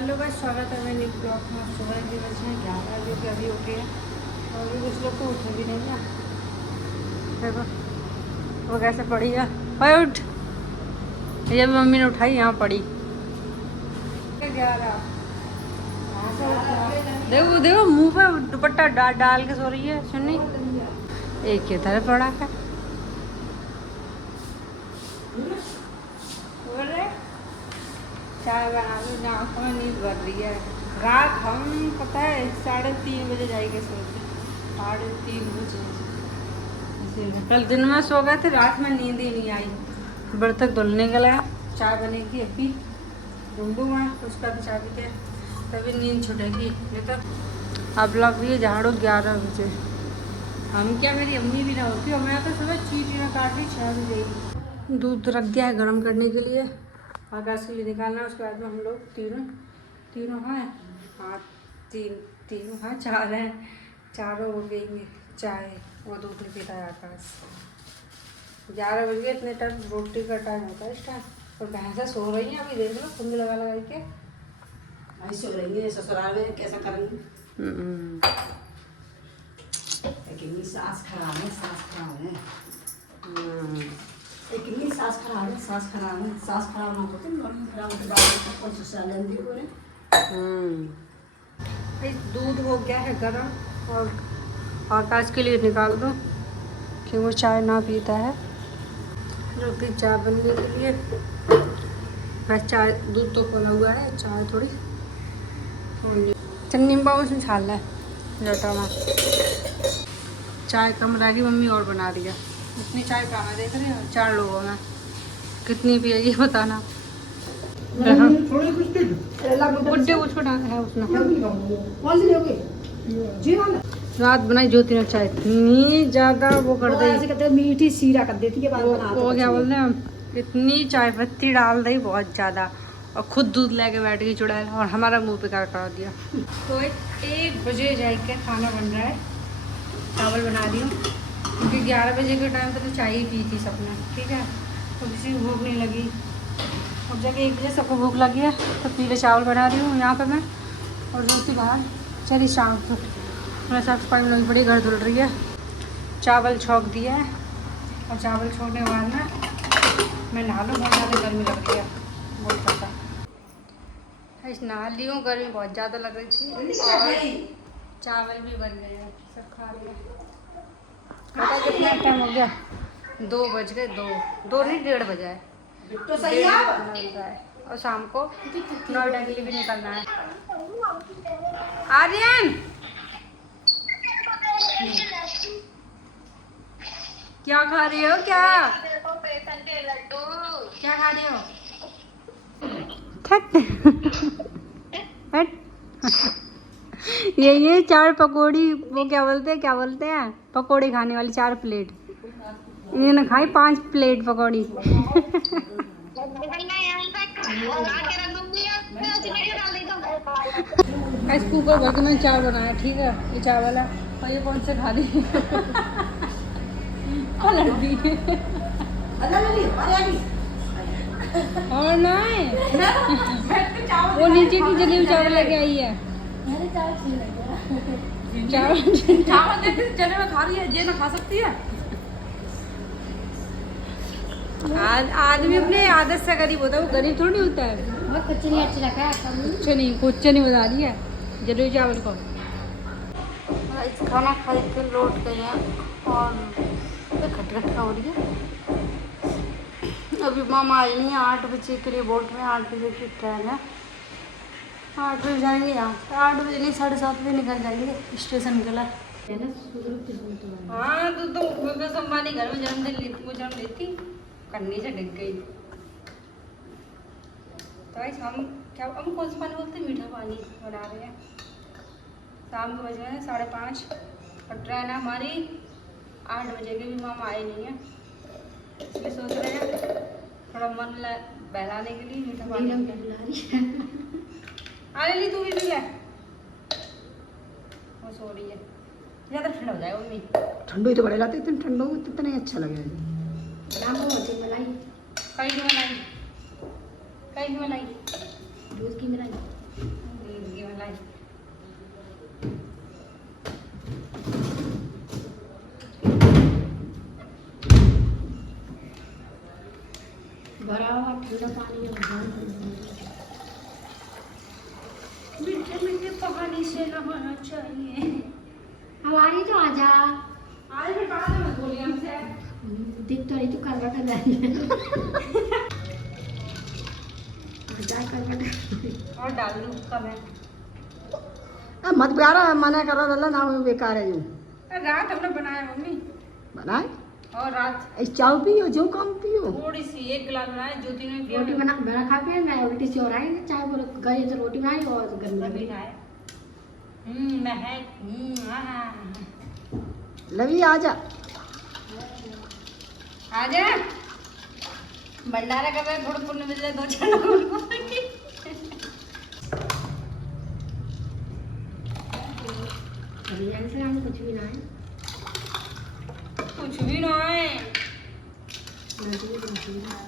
Hello guys, स्वागत है मेरे ब्लॉग में। सुबह के बजे हैं 11 जो कि अभी उठे हैं और अभी कुछ लोग तो उठे भी नहीं है। देखो वो कैसे पड़ी है। भाई उठ, ये भी मम्मी ने उठाई, यहाँ पड़ी। 11 देखो देखो मुंह पे दुपट्टा डाल के सो रही है सुन्नी। एक के तरह पड़ा है। चाय बना लो, आँखों में नींद भर रही है। रात हम पता है 3:30 बजे जाएंगे सोते, 3:30 बजे। इसीलिए कल दिन में सो गए थे, रात में नींद ही नहीं आई। बर्तन धुलने गया, चाय बनेगी अभी ढूंढूंगा उसका भी चाय पीते तभी नींद छूटेगी। नहीं तो अब लग रही है झाड़ू 11 बजे। हम क्या, मेरी अम्मी भी ना होती और मैं तो सुबह चीटियाँ काटी 6 बजे। दूध रख दिया है गर्म करने के लिए, आकाश के लिए निकालना है। उसके बाद में हम लोग तीनों हैं। हाँ तीनों हाँ 4 हैं, चारों हो गई चाय। वो दूध नहीं पीता है आकाश। 11 बज गए, इतने टाइम रोटी का टाइम होता है इस टाइम। और भैंसा सो रही हैं अभी, देख लो कुंडी लगा के भाई सो रही है। ससुराल में कैसा करेंगे। कितनी सास खराब है, सास खराब है। कितनी सास खराब है, सास खराब है। सास खराब ना होते मम्मी खराब होते बाद में ससुराल लेंदी को रे। दूध हो गया है गर्म और आकाश के लिए निकाल दो कि वो चाय ना पीता है। रोटी चाय बनने के लिए बस चाय, दूध तो खोला हुआ है, चाय थोड़ी चन्नी बाबू उसमें छाल है लोटा में। चाय कम रहेगी, मम्मी और बना रही है। इतनी चाय कहाँ देख रहे हो, 4 लोगों में कितनी पिएगी बताना। गुड्डे कुछ डाला है उसने। रात बनाई ज्योति ने चाय, इतनी ज़्यादा वो कर दी, मीठी सीरा कर देती है। वो क्या बोलते हैं, इतनी चाय पत्ती डाल दी बहुत ज़्यादा। और खुद दूध लेके बैठ गई चुड़ैल और हमारा मुंह पे कर दिया। तो 1 बजे जाके खाना बन रहा है। चावल बना रही हूँ क्योंकि 11 बजे के टाइम पे तो चाय ही पी थी सबने, ठीक है। तो किसी को भूख नहीं लगी। अब जाके 1 बजे सबको भूख लगी है तो पीले चावल बना रही हूँ यहाँ पे मैं। और रोटी बाहर चली शाम को मैं साफ सफाई में लगी पड़ी, घर धुल रही है। चावल छोंक दिया है और चावल छोड़ने के बाद में मैं नहा लूँ। बहुत ज़्यादा गर्मी लग रही है, बहुत ज़्यादा नहा ली हूँ। गर्मी बहुत ज़्यादा लग रही थी और चावल भी बन गए हैं, सब खा लिया। पता कितना टाइम हो गया, 2 बज गए। 2 नहीं 1:30 बजा है। तो सही है। और शाम को नोएडा के लिए भी निकलना है। आर्यन क्या खा रही हो, क्या खा रही हो? ये 4 पकौड़ी, वो क्या बोलते हैं पकौड़ी खाने वाली 4 प्लेट इन्होंने खाई, 5 प्लेट पकौड़ी। इस कुकर भर के मैंने चाय बनाया, ठीक है। ये चाय वाला और ये कौन से खा रही और ना वो नीचे की जली हुई चावल लेके आई है। चावल चने में खा रही है, ये ना खा सकती है। आदमी अपने आदत से गरीब होता है, वो गरीब थोड़ी होता है। कुछ नहीं अच्छा लगा है, कुछ नहीं बता रही है जलेबी चावल को। खाना खा के लौट गए हैं और खटखट हो रही है। अभी मामा आई नहीं है, 8 बजे के लिए बोल रहे हैं। 8 बजे की ट्रेन है, 8 बजे जाएंगे यहाँ। 8 बजे नहीं 7:30 बजे निकल जाएंगे स्टेशन के लिए। हाँ तो मुकेश अंबानी घर में जन्मदिन लेती, वो जन्म लेती करनी से डिग गई। तो हम कौन सा पानी बोलते हैं, मीठा पानी बना रहे हैं। शाम को बज रहे हैं 5:30 और ट्रेन है हमारी 8 बजे की। भी मामा आए नहीं है, इसलिए सोच रहे हैं थोड़ा मन बहलाने के लिए मीठा पानी आने ली। तू भी पी ले, वो सो रही है। ज़्यादा ठंडा हो जाएगा मम्मी। ठंडो ही तो बड़े लाते, इतने ठंडो कितना नहीं अच्छा लगेगा। कहीं की मलाई, दूध की मलाई। पानी से नहाना चाहिए। हमारी तो आजा। आज फिर बात मत बोलिए हमसे। दिख तो रही तू करवट नहीं आजा करवट और डाल दूँ कब है? अब मत प्यारा मना करो रल्ला ना हो बेकार है जो रात हमने बनाया मम्मी, बनाए और रात इस चाव पियो जो कम पियो थोड़ी सी 1 गिलास बनाया, ज्योति ने पिया। रोटी बना खा पे मैं उल्टी से और आई चाय बोलो गई तो रोटी बनाई और गर्मी अभी लगी खाए। महक आहा। लवी आजा आजा भंडारा का थोड़ा पुण्य मिल जाए 2 जन कुछ भी ना है कुछ भी ना है।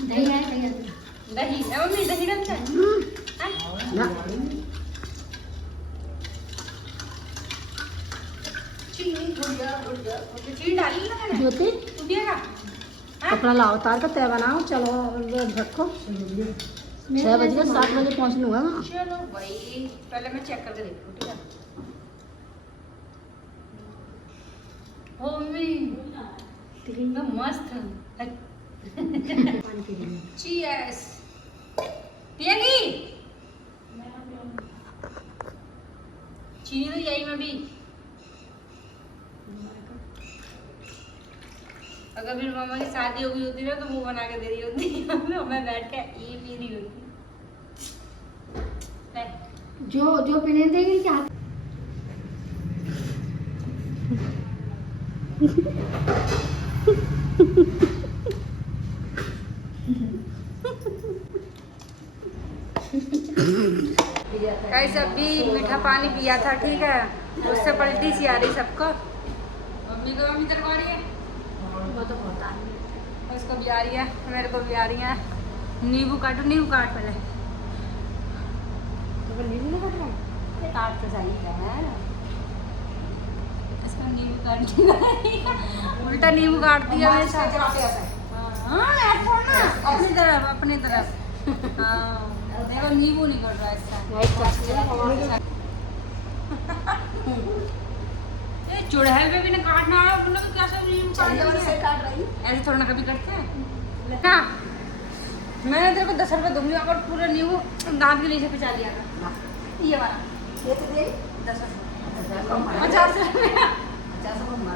दही है दही है मम्मी, दही डालता है ना चीनी डाली ना मैंने। ज्योति तू पिएगा? कपड़ा लाओ तार का तय बनाओ चलो रखो 6 बज गए 7 बजे पहुँच लूँगा ना चलो भाई, पहले मैं चेक करके देखूँ ठीक है। ओ मम्मी कितना मस्त है। चीयर्स। पिएगी? चीनी तो यही में भी। अगर फिर मामा की शादी हो गई होती ना तो मुंह बना के दे रही होती मैं बैठ के ये पी रही होती। जो पीने देगी क्या कैसे अभी मीठा पानी पिया था ठीक है, उससे पलटी सी आ रही सबको। मम्मी को भी तरफ आ रही है, वो तो होता है उसको भी आ रही है, मेरे को भी आ रही है। नींबू काटो, नींबू काट पहले। तो नींबू नहीं काट रहा, काट तो सही है इसका। नींबू काट उल्टा नींबू काट दिया हमेशा। हाँ अपनी तरफ अपनी तरफ। हाँ देखो नींबू नहीं कट रहा इसका। ये चुड़ैल पे भी ना काटना है, तुमने तो क्या सब नींबू काट रही है? ऐसे थोड़ा ना कभी करते हैं ना। मैंने तेरे को 10 रुपये दूंगी अगर पूरा नींबू दांत के नीचे पिचा लिया था। ये वाला ये तो दे 10 रुपये 50 रुपये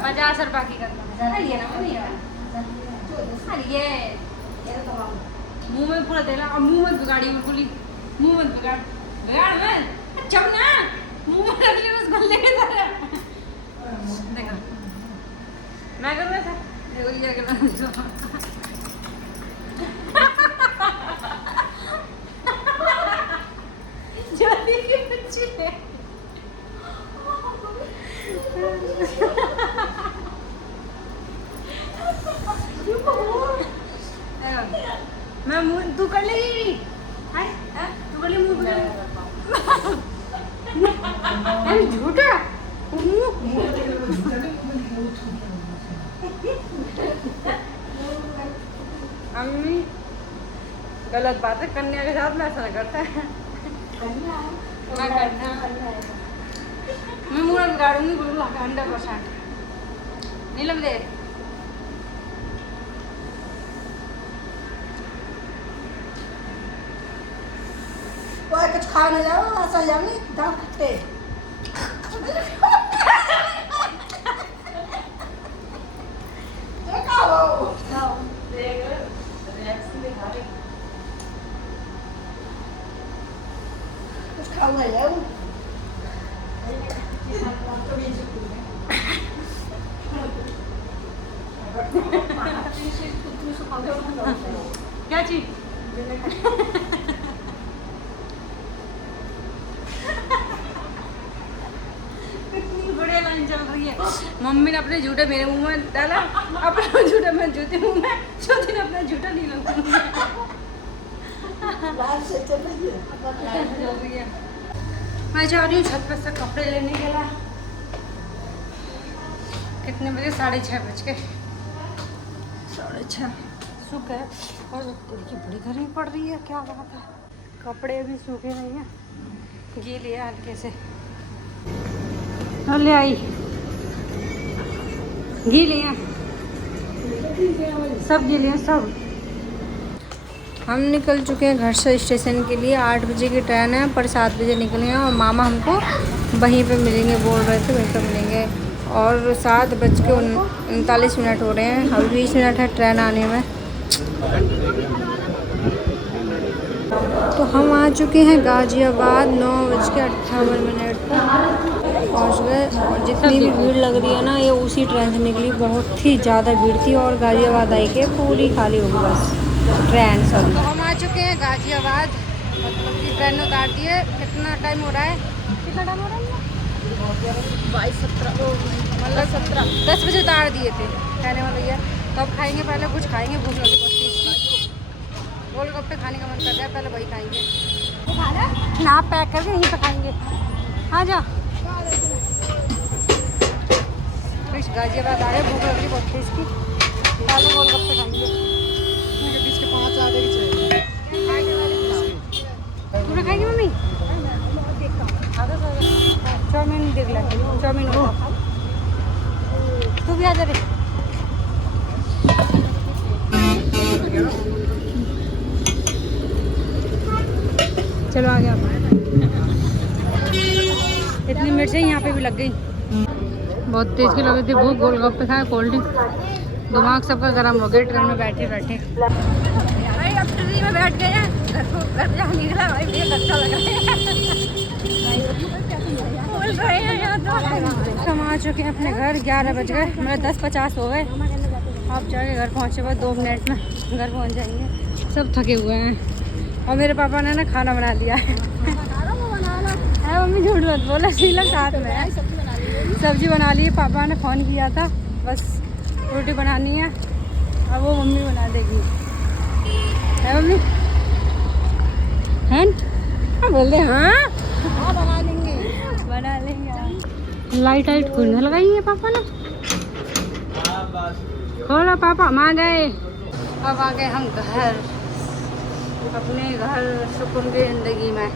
50 रुपये की करता है ये ना मम्मी। ये वाला ये मुंह में पूरा देना और मुंह मत बिगाड़ी बिल्कुल ही। मुंह मत बिगाड़ मत चब ना मुंह में रख ले बस गले की तरह। देखो मैं कर रहा था, देखो ये क्या कर रहा ज्योति की बच्ची है। मैं मुंह तू कर लेगी? तू कर ले मुंह अरे झूठा अम्मी गलत बात है, कन्या के साथ में ऐसा नहीं करता है। मैं करना मैं मुंह बिगाड़ूंगी बिल्कुल 100%। नीलम दे कुछ खा ना जाओ ऐसा जाओ नहीं दांत खट्टे कुछ खाओ ना जाओ क्या चीज कितनी बढ़िया लाइन चल रही है। मम्मी ने अपने झूठे मेरे मुंह में डाला, अपना झूठा मैं जूते मुंह में, ज्योति ने अपना झूठा नहीं लगा। मैं जा रही हूँ छत पर से कपड़े लेने के लिए। कितने बजे? 6:30 बज के 6:30 सूख गए। और देखिए बड़ी गर्मी पड़ रही है, क्या बात है। कपड़े भी सूखे नहीं हैं, घी लिया हल्के से और ले आई, घी लिया, सब घी लिया सब। हम निकल चुके हैं घर से स्टेशन के लिए। 8 बजे की ट्रेन है, पर 7 बजे निकले हैं और मामा हमको वहीं पे मिलेंगे, बोल रहे थे वहीं पे मिलेंगे। और 7:39 हो रहे हैं, अभी 20 मिनट है ट्रेन आने में। तो हम आ चुके हैं गाज़ियाबाद 9:58 पर पहुँच गए। और जितनी भी भीड़ लग रही है ना, ये उसी ट्रेन से निकली, बहुत ही ज़्यादा भीड़ थी। और गाज़ियाबाद आई के पूरी खाली होगी बस ट्रेन सब। तो हम आ चुके हैं गाज़ियाबाद, मतलब कि ट्रेन उतार दी है। कितना टाइम हो रहा है, कितना टाइम हो रहा है? 22-17 मतलब 10 बजे उतार दिए थे कहने वाला भैया। तो अब खाएंगे, पहले कुछ खाएंगे, भूख लगी बहुत तेज। गोलगप्पे खाने का मन कर रहा है, पहले वही खाएंगे ना। आप पैक करके यहीं पे खाएंगे। हाँ जा, गाज़ियाबाद आ रहे, भूख लग रही बहुत तेज की, पहले गोलगप्पे खाएंगे। पूरा खाएंगे मम्मी? चाउमीन देख लेते, चाउमीन हो। तू भी आ जा रे। चलो आ गया। इतनी मिर्चें यहाँ पे भी लग गई, बहुत तेज की लग रही थी भूख। गोलगप्पे खाए, कोल्ड ड्रिंक, दिमाग सबका गर्म हो गया ट्रेन में बैठे बैठे। भाई अब ट्रेन में बैठ गए हैं, घर को घर जा निकला भाई, मुझे अच्छा लग रहा है। बोल रहे हैं यहाँ तो हम आ चुके हैं अपने घर। 11 बज गए, मेरे 10:50 हो गए। आप जाके घर पहुँचे बाद 2 मिनट में घर पहुँच जाएंगे। सब थके हुए हैं और मेरे पापा ने ना खाना बना लिया है। मम्मी झूठ मत बोला, शीला साथ में है। सब्जी बना ली, पापा ने फ़ोन किया था, बस रोटी बनानी है, अब वो मम्मी बना देगी। है मम्मी? हैं? हाँ बोल दे। हाँ बना लेंगे, बना लेंगे। लाइट खुलने लगाई है पापा ने। खोलो पापा, हम आ गए। अब आ गए हम घर, अपने घर, सुकून की ज़िंदगी में।